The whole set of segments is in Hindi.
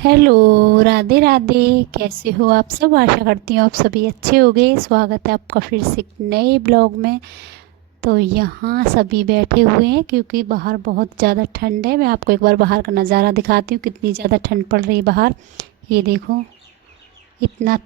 हेलो, राधे राधे। कैसे हो आप सब? आशा करती हूँ आप सभी अच्छे होंगे। स्वागत है आपका फिर से एक नए ब्लॉग में। तो यहाँ सभी बैठे हुए हैं क्योंकि बाहर बहुत ज़्यादा ठंड है। मैं आपको एक बार बाहर का नज़ारा दिखाती हूँ, कितनी ज़्यादा ठंड पड़ रही है बाहर। ये देखो, इतना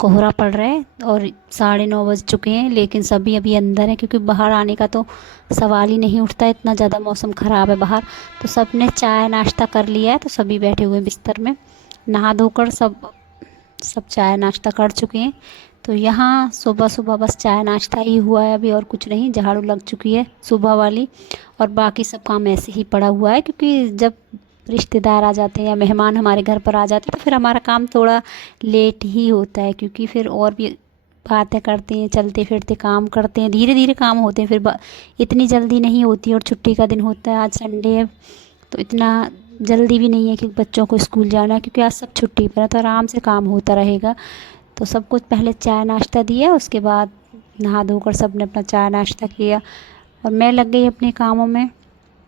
कोहरा पड़ रहा है और 9:30 बज चुके हैं, लेकिन सभी अभी अंदर हैं क्योंकि बाहर आने का तो सवाल ही नहीं उठता, इतना ज़्यादा मौसम ख़राब है बाहर। तो सब ने चाय नाश्ता कर लिया है, तो सभी बैठे हुए हैं बिस्तर में। नहा धोकर सब सब चाय नाश्ता कर चुके हैं। तो यहाँ सुबह सुबह बस चाय नाश्ता ही हुआ है अभी, और कुछ नहीं। झाड़ू लग चुकी है सुबह वाली, और बाकी सब काम ऐसे ही पड़ा हुआ है क्योंकि जब रिश्तेदार आ जाते हैं या मेहमान हमारे घर पर आ जाते हैं तो फिर हमारा काम थोड़ा लेट ही होता है, क्योंकि फिर और भी बातें करते हैं, चलते फिरते काम करते हैं, धीरे धीरे काम होते हैं। फिर इतनी जल्दी नहीं होती, और छुट्टी का दिन होता है, आज संडे है तो इतना जल्दी भी नहीं है कि बच्चों को स्कूल जाना है, क्योंकि आज सब छुट्टी पर है तो आराम से काम होता रहेगा। तो सब कुछ पहले चाय नाश्ता दिया, उसके बाद नहा धोकर सब ने अपना चाय नाश्ता किया और मैं लग गई अपने कामों में।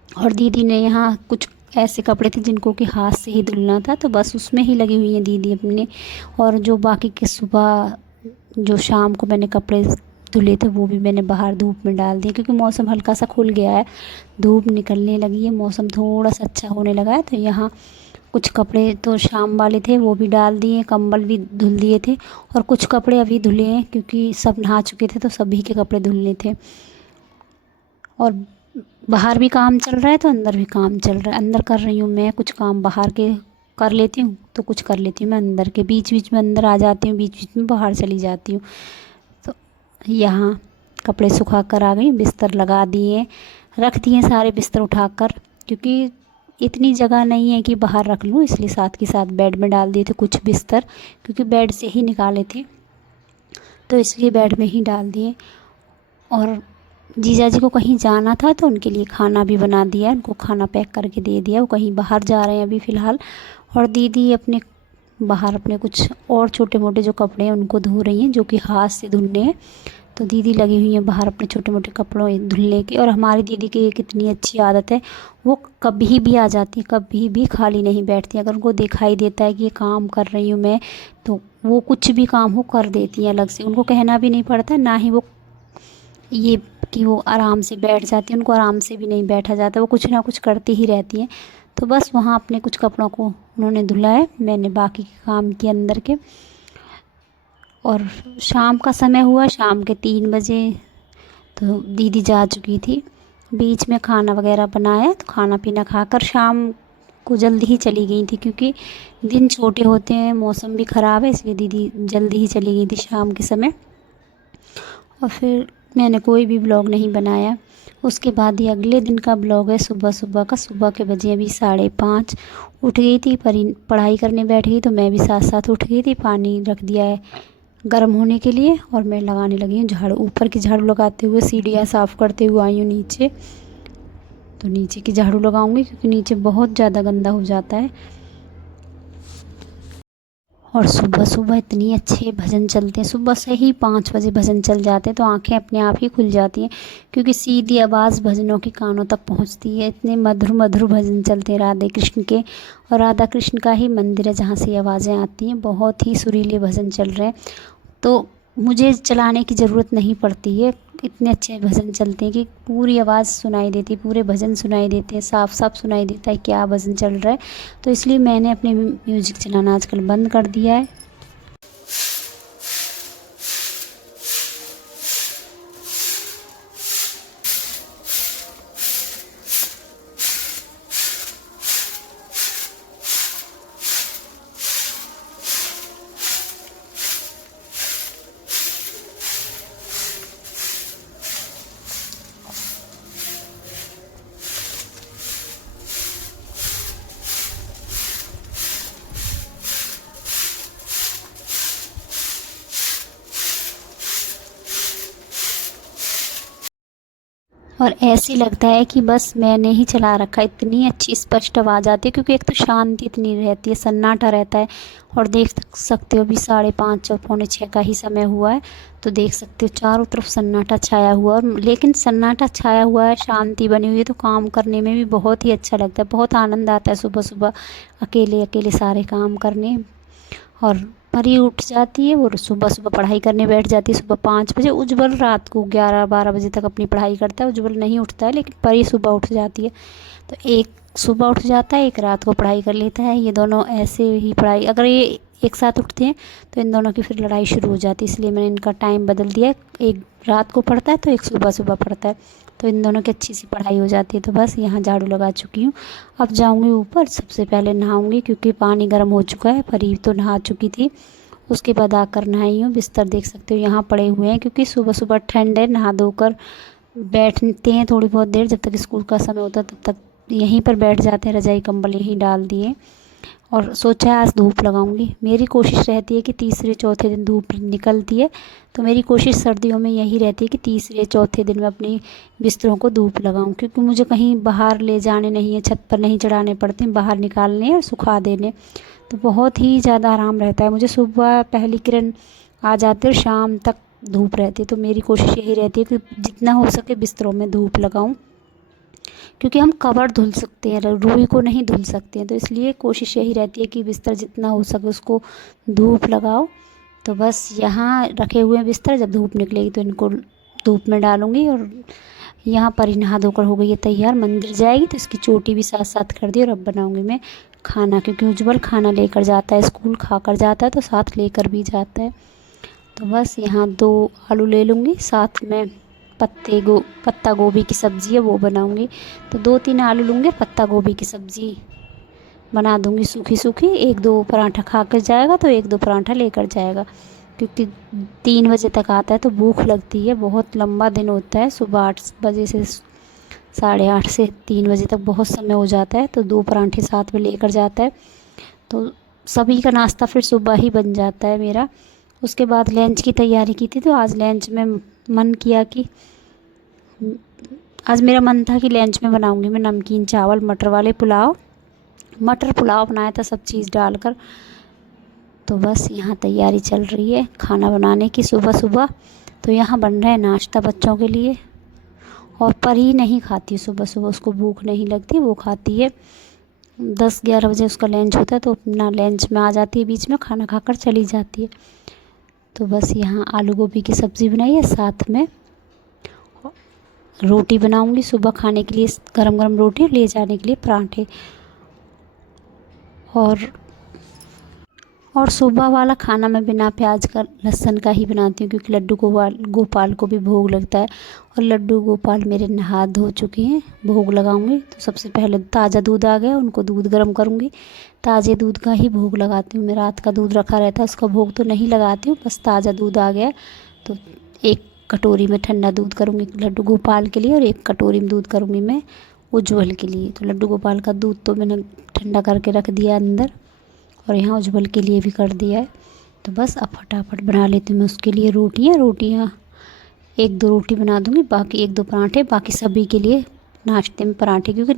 और दीदी ने यहाँ कुछ ऐसे कपड़े थे जिनको कि हाथ से ही धुलना था, तो बस उसमें ही लगी हुई है दीदी अपने। और जो बाकी के सुबह जो शाम को मैंने कपड़े धुले थे वो भी मैंने बाहर धूप में डाल दिए, क्योंकि मौसम हल्का सा खुल गया है, धूप निकलने लगी है, मौसम थोड़ा सा अच्छा होने लगा है। तो यहाँ कुछ कपड़े तो शाम वाले थे वो भी डाल दिए, कंबल भी धुल दिए थे, और कुछ कपड़े अभी धुले हैं क्योंकि सब नहा चुके थे तो सभी के कपड़े धुलने थे। और बाहर भी काम चल रहा है तो अंदर भी काम चल रहा है। अंदर कर रही हूँ मैं कुछ काम, बाहर के कर लेती हूँ तो कुछ कर लेती हूँ मैं अंदर के। बीच बीच में अंदर आ जाती हूँ, बीच बीच में बाहर चली जाती हूँ। तो यहाँ कपड़े सुखा कर आ गई, बिस्तर लगा दिए, रख दिए सारे बिस्तर उठाकर, क्योंकि इतनी जगह नहीं है कि बाहर रख लूँ, इसलिए साथ के साथ बेड में डाल दिए थे कुछ बिस्तर, क्योंकि बेड से ही निकाले थे तो इसलिए बेड में ही डाल दिए। और जीजा जी को कहीं जाना था तो उनके लिए खाना भी बना दिया, उनको खाना पैक करके दे दिया, वो कहीं बाहर जा रहे हैं अभी फ़िलहाल। और दीदी अपने बाहर अपने कुछ और छोटे मोटे जो कपड़े हैं उनको धो रही हैं, जो कि हाथ से धुलने हैं। तो दीदी लगी हुई है बाहर अपने छोटे मोटे कपड़ों धुलने की। और हमारी दीदी की कितनी अच्छी आदत है, वो कभी भी आ जाती है, कभी भी खाली नहीं बैठती। अगर उनको दिखाई देता है कि ये काम कर रही हूँ मैं, तो वो कुछ भी काम हो कर देती हैं अलग से, उनको कहना भी नहीं पड़ता, ना ही वो ये कि वो आराम से बैठ जाती हैं, उनको आराम से भी नहीं बैठा जाता, वो कुछ ना कुछ करती ही रहती हैं। तो बस वहाँ अपने कुछ कपड़ों को उन्होंने धुला है, मैंने बाकी के काम किए अंदर के। और शाम का समय हुआ, शाम के 3 बजे तो दीदी जा चुकी थी। बीच में खाना वगैरह बनाया तो खाना पीना खाकर शाम को जल्दी ही चली गई थी, क्योंकि दिन छोटे होते हैं, मौसम भी ख़राब है, इसलिए दीदी जल्दी ही चली गई थी शाम के समय। और फिर मैंने कोई भी ब्लॉग नहीं बनाया। उसके बाद ये अगले दिन का ब्लॉग है, सुबह सुबह का। सुबह के बजे अभी 5:30, उठ गई थी, पढ़ाई करने बैठ गई तो मैं भी साथ साथ उठ गई थी। पानी रख दिया है गर्म होने के लिए और मैं लगाने लगी हूँ झाड़ू, ऊपर की झाड़ू लगाते हुए सीढ़ियाँ साफ़ करते हुए आई हूँ नीचे। तो नीचे की झाड़ू लगाऊंगी क्योंकि नीचे बहुत ज़्यादा गंदा हो जाता है। और सुबह सुबह इतनी अच्छे भजन चलते हैं, सुबह से ही 5 बजे भजन चल जाते हैं तो आंखें अपने आप ही खुल जाती हैं, क्योंकि सीधी आवाज़ भजनों की कानों तक पहुंचती है। इतने मधुर मधुर भजन चलते हैं राधे कृष्ण के, और राधा कृष्ण का ही मंदिर है जहाँ से आवाज़ें आती हैं। बहुत ही सुरीले भजन चल रहे हैं, तो मुझे चलाने की ज़रूरत नहीं पड़ती है, इतने अच्छे भजन चलते हैं कि पूरी आवाज़ सुनाई देती है, पूरे भजन सुनाई देते हैं, साफ साफ सुनाई देता है क्या भजन चल रहा है। तो इसलिए मैंने अपने म्यूज़िक चलाना आजकल बंद कर दिया है। और ऐसे लगता है कि बस मैंने ही चला रखा है, इतनी अच्छी स्पष्ट आवाज़ आती है, क्योंकि एक तो शांति इतनी रहती है, सन्नाटा रहता है। और देख सकते हो अभी 5:30 और 5:45 का ही समय हुआ है, तो देख सकते हो चारों तरफ सन्नाटा छाया हुआ और लेकिन सन्नाटा छाया हुआ है, शांति बनी हुई है, तो काम करने में भी बहुत ही अच्छा लगता है, बहुत आनंद आता है सुबह सुबह अकेले अकेले सारे काम करने। और परी उठ जाती है, वो सुबह सुबह पढ़ाई करने बैठ जाती है सुबह 5 बजे। उज्जवल रात को 11-12 बजे तक अपनी पढ़ाई करता है, उज्जवल नहीं उठता है, लेकिन परी सुबह उठ जाती है। तो एक सुबह उठ जाता है, एक रात को पढ़ाई कर लेता है। ये दोनों ऐसे ही पढ़ाई, अगर ये एक साथ उठते हैं तो इन दोनों की फिर लड़ाई शुरू हो जाती है, इसलिए मैंने इनका टाइम बदल दिया है। एक रात को पढ़ता है तो एक सुबह सुबह पढ़ता है, तो इन दोनों की अच्छी सी पढ़ाई हो जाती है। तो बस यहाँ झाड़ू लगा चुकी हूँ, अब जाऊँगी ऊपर, सबसे पहले नहाऊँगी क्योंकि पानी गर्म हो चुका है। परी तो नहा चुकी थी, उसके बाद आकर नहाई हूँ। बिस्तर देख सकते हो यहाँ पड़े हुए हैं, क्योंकि सुबह सुबह ठंड है, नहा धोकर बैठते हैं थोड़ी बहुत देर, जब तक स्कूल का समय होता है तब तक यहीं पर बैठ जाते हैं, रजाई कंबल यहीं डाल दिए। और सोचा है आज धूप लगाऊंगी, मेरी कोशिश रहती है कि तीसरे चौथे दिन धूप निकलती है, तो मेरी कोशिश सर्दियों में यही रहती है कि तीसरे चौथे दिन मैं अपनी बिस्तरों को धूप लगाऊं, क्योंकि मुझे कहीं बाहर ले जाने नहीं है, छत पर नहीं चढ़ाने पड़ते, बाहर निकालने और सुखा देने, तो बहुत ही ज़्यादा आराम रहता है मुझे। सुबह पहली किरण आ जाती है और शाम तक धूप रहती है, तो मेरी कोशिश यही रहती है कि जितना हो सके बिस्तरों में धूप लगाऊं, क्योंकि हम कवर धुल सकते हैं, रूई को नहीं धुल सकते हैं, तो इसलिए कोशिश यही रहती है कि बिस्तर जितना हो सके उसको धूप लगाओ। तो बस यहाँ रखे हुए हैं बिस्तर, जब धूप निकलेगी तो इनको धूप में डालूंगी। और यहाँ पर ही नहा धोकर हो गई है तैयार, मंदिर जाएगी तो इसकी चोटी भी साथ साथ कर दी। और अब बनाऊंगी मैं खाना, क्योंकि उज्जवल खाना लेकर जाता है, स्कूल खा कर जाता है तो साथ लेकर भी जाता है। तो बस यहाँ 2 आलू ले लूँगी, साथ में पत्ता गोभी की सब्ज़ी है वो बनाऊंगी, तो 2-3 आलू लूँगी, पत्ता गोभी की सब्ज़ी बना दूंगी सूखी सूखी। 1-2 पराठा खा कर जाएगा तो 1-2 पराठा लेकर जाएगा, क्योंकि 3 बजे तक आता है तो भूख लगती है, बहुत लंबा दिन होता है, सुबह 8 बजे से 8:30 से 3 बजे तक बहुत समय हो जाता है, तो 2 पराठे साथ में लेकर जाता है, तो सभी का नाश्ता फिर सुबह ही बन जाता है मेरा। उसके बाद लंच की तैयारी की थी, तो आज लंच में मन किया कि आज मेरा मन था कि लंच में बनाऊंगी मैं नमकीन चावल, मटर वाले पुलाव, मटर पुलाव बनाया था सब चीज़ डालकर। तो बस यहाँ तैयारी चल रही है खाना बनाने की सुबह सुबह। तो यहाँ बन रहा है नाश्ता बच्चों के लिए, और परी नहीं खाती सुबह सुबह, उसको भूख नहीं लगती, वो खाती है 10-11 बजे उसका लंच होता है, तो अपना लंच में आ जाती है, बीच में खाना खाकर चली जाती है। तो बस यहाँ आलू गोभी की सब्ज़ी बनाई है, साथ में रोटी बनाऊंगी सुबह खाने के लिए, गरम गरम रोटी, ले जाने के लिए पराठे। और सुबह वाला खाना मैं बिना प्याज का लहसुन का ही बनाती हूँ, क्योंकि लड्डू गोपाल को भी भोग लगता है। और लड्डू गोपाल मेरे नहा धो चुके हैं, भोग लगाऊंगी। तो सबसे पहले ताज़ा दूध आ गया, उनको दूध गर्म करूंगी, ताज़े दूध का ही भोग लगाती हूँ मैं, रात का दूध रखा रहता है उसका भोग तो नहीं लगाती हूँ, बस ताज़ा दूध आ गया तो एक कटोरी में ठंडा दूध करूँगी लड्डू गोपाल के लिए, और एक कटोरी में दूध करूँगी मैं उज्जवल के लिए। तो लड्डू गोपाल का दूध तो मैंने ठंडा करके रख दिया अंदर, और यहाँ उज्जवल के लिए भी कर दिया है। तो बस अब फटाफट बना लेती हूँ मैं उसके लिए रोटियाँ 1-2 रोटी बना दूँगी, बाकी 1-2 पराठे, बाकी सभी के लिए नाश्ते में पराठे, क्योंकि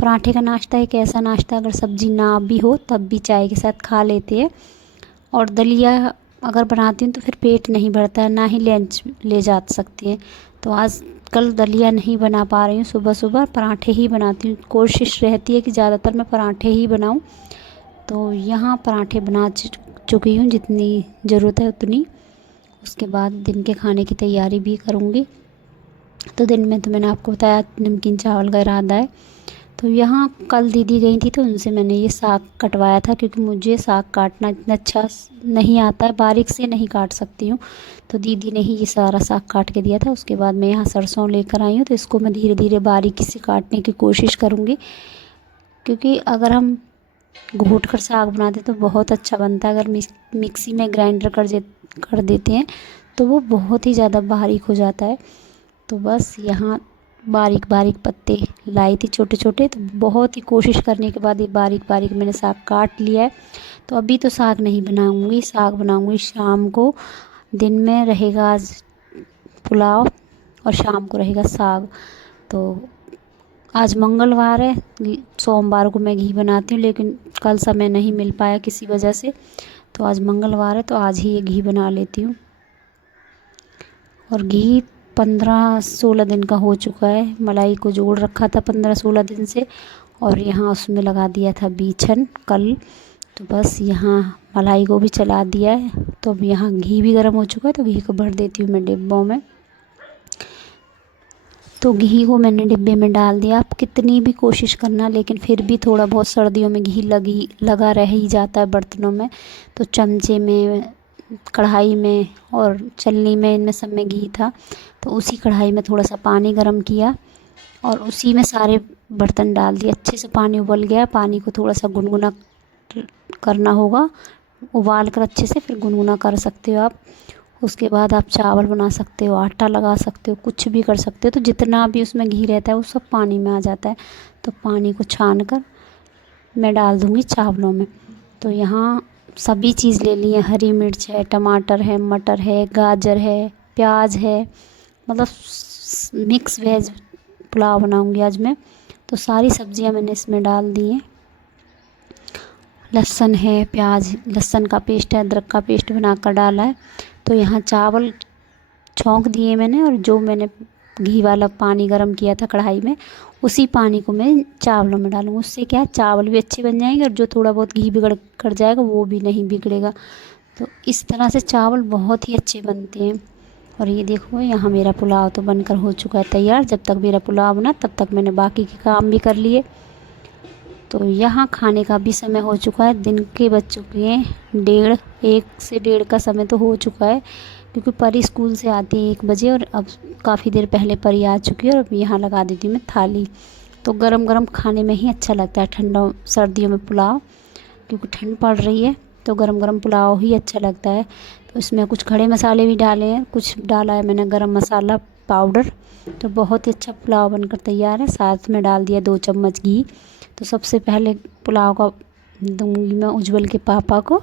पराठे का नाश्ता एक ऐसा नाश्ता अगर सब्ज़ी ना भी हो तब भी चाय के साथ खा लेते हैं। और दलिया अगर बनाती हूँ तो फिर पेट नहीं भरता है, ना ही लंच ले जा सकती है। तो आज कल दलिया नहीं बना पा रही हूँ, सुबह सुबह पराठे ही बनाती हूँ, कोशिश रहती है कि ज़्यादातर मैं पराठे ही बनाऊँ। तो यहाँ पराठे बना चुकी हूँ, जितनी ज़रूरत है उतनी। उसके बाद दिन के खाने की तैयारी भी करूँगी। तो दिन में तो मैंने आपको बताया नमकीन चावल का इरादा है। तो यहाँ कल दीदी गई थी तो उनसे मैंने ये साग कटवाया था, क्योंकि मुझे साग काटना इतना अच्छा नहीं आता है, बारीक से नहीं काट सकती हूँ, तो दीदी ने ही ये सारा साग काट के दिया था। उसके बाद मैं यहाँ सरसों लेकर आई हूँ, तो इसको मैं धीरे धीरे बारीकी से काटने की कोशिश करूँगी, क्योंकि अगर हम घोट कर साग बनाते तो बहुत अच्छा बनता है, अगर मिक्सी में ग्राइंडर कर देते हैं तो वो बहुत ही ज़्यादा बारीक हो जाता है। तो बस यहाँ बारीक बारीक पत्ते लाई थी छोटे छोटे, तो बहुत ही कोशिश करने के बाद ये बारीक बारीक मैंने साग काट लिया है। तो अभी तो साग नहीं बनाऊंगी, साग बनाऊंगी शाम को। दिन में रहेगा आज पुलाव और शाम को रहेगा साग। तो आज मंगलवार है, सोमवार को मैं घी बनाती हूँ, लेकिन कल समय नहीं मिल पाया किसी वजह से, तो आज मंगलवार है तो आज ही ये घी बना लेती हूँ। और घी 15-16 दिन का हो चुका है, मलाई को जोड़ रखा था 15-16 दिन से, और यहाँ उसमें लगा दिया था बीछन कल। तो बस यहाँ मलाई को भी चला दिया है। तो अब यहाँ घी भी गर्म हो चुका है, तो घी को भर देती हूँ मैं डिब्बों में। तो घी को मैंने डिब्बे में डाल दिया। आप कितनी भी कोशिश करना, लेकिन फिर भी थोड़ा बहुत सर्दियों में घी लगा रह ही जाता है बर्तनों में। तो चमचे में, कढ़ाई में और चलनी में, इनमें सब में घी था। तो उसी कढ़ाई में थोड़ा सा पानी गर्म किया और उसी में सारे बर्तन डाल दिए। अच्छे से पानी उबल गया। पानी को थोड़ा सा गुनगुना करना होगा, उबाल कर अच्छे से फिर गुनगुना कर सकते हो आप। उसके बाद आप चावल बना सकते हो, आटा लगा सकते हो, कुछ भी कर सकते हो। तो जितना भी उसमें घी रहता है वो सब पानी में आ जाता है। तो पानी को छान कर मैं डाल दूँगी चावलों में। तो यहाँ सभी चीज़ ले ली है, हरी मिर्च है, टमाटर है, मटर है, गाजर है, प्याज है, मतलब मिक्स वेज पुलाव बनाऊँगी आज मैं। तो सारी सब्जियां मैंने इसमें डाल दी हैं। लहसुन है, प्याज, लहसुन का पेस्ट है, अदरक का पेस्ट बनाकर डाला है। तो यहाँ चावल छौंक दिए मैंने, और जो मैंने घी वाला पानी गरम किया था कढ़ाई में, उसी पानी को मैं चावलों में डालूँगी। उससे क्या है, चावल भी अच्छे बन जाएंगे और जो थोड़ा बहुत घी बिगड़ कर जाएगा वो भी नहीं बिगड़ेगा। तो इस तरह से चावल बहुत ही अच्छे बनते हैं। और ये देखो, यहाँ मेरा पुलाव तो बनकर हो चुका है तैयार। जब तक मेरा पुलाव बना तब तक मैंने बाकी के काम भी कर लिए। तो यहाँ खाने का भी समय हो चुका है। दिन के बज चुके हैं 1 से 1:30 का समय तो हो चुका है, क्योंकि परी स्कूल से आती है 1 बजे, और अब काफ़ी देर पहले परी आ चुकी है। और अब यहाँ लगा देती हूँ मैं थाली। तो गरम गरम खाने में ही अच्छा लगता है, ठंडा सर्दियों में पुलाव, क्योंकि ठंड पड़ रही है तो गरम गरम पुलाव ही अच्छा लगता है। तो इसमें कुछ खड़े मसाले भी डाले हैं, कुछ डाला है मैंने गरम मसाला पाउडर। तो बहुत ही अच्छा पुलाव बनकर तैयार है। साथ में डाल दिया 2 चम्मच घी। तो सबसे पहले पुलाव का दूंगी मैं उज्जवल के पापा को।